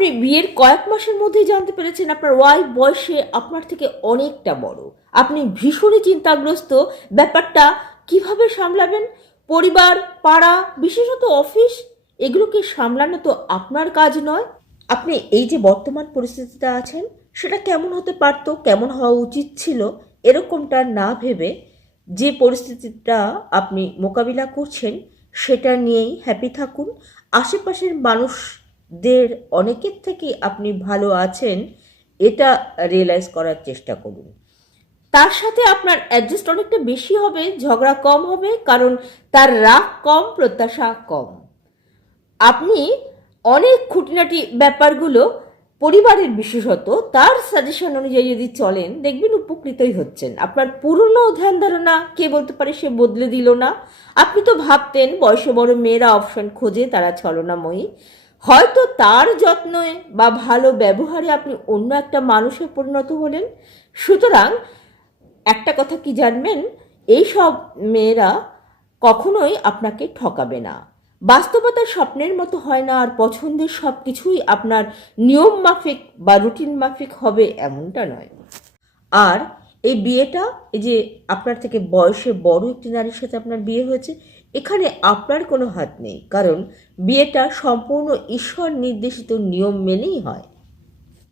আপনি বিয়ের কয়েক মাসের মধ্যেই জানতে পেরেছেন আপনার ওয়াইফ বয়সে আপনার থেকে অনেকটা বড়। আপনি ভীষণই চিন্তাগ্রস্ত। ব্যাপারটা কিভাবে সামলাবেন? পরিবার, পাড়া, বিশেষত অফিস, এগুলোকে সামলানো তো আপনার কাজ নয়। আপনি এই যে বর্তমান পরিস্থিতিতে আছেন, সেটা কেমন হতে পারত, কেমন হওয়া উচিত ছিল, এরকমটা না ভেবে যে পরিস্থিতিটা আপনি মোকাবিলা করছেন সেটা নিয়েই হ্যাপি থাকুন। আশেপাশের মানুষদের অনেকের থেকে আপনি ভালো আছেন, এটা রিয়েলাইজ করার চেষ্টা করুন। তার সাথে আপনার অ্যাডজাস্ট অনেকটা বেশি হবে, ঝগড়া কম হবে, কারণ তার রাগ কম, প্রত্যাশা কম। আপনি অনেক খুঁটিনাটি ব্যাপারগুলো পরিবারের বিশেষত তার সাজেশন অনুযায়ী যদি চলেন, দেখবেন উপকৃতই হচ্ছেন। আপনার পুরনো ধ্যান ধারণা কে বলতে পারে সে বদলে দিল না। আপনি তো ভাবতেন বয়সে বড় মেয়েরা অপশন খোঁজে, তারা ছলনাময়ী। হয়তো তার যত্নে বা ভালো ব্যবহারে আপনি অন্য একটা মানুষে পরিণত হলেন। সুতরাং একটা কথা কি জানবেন, এই সব মেয়েরা কখনোই আপনাকে ঠকাবে না। বাস্তবতার স্বপ্নের মতো হয় না, আর পছন্দের সব কিছুই আপনার নিয়ম মাফিক বা রুটিন মাফিক হবে এমনটা নয়। আর এই বিয়েটা, এই যে আপনার থেকে বয়সে বড় একটি নারীর সাথে আপনার বিয়ে হয়েছে, এখানে আপনার কোনো হাত নেই, কারণ বিয়েটা সম্পূর্ণ ঈশ্বর নির্দেশিত নিয়ম মেনেই হয়।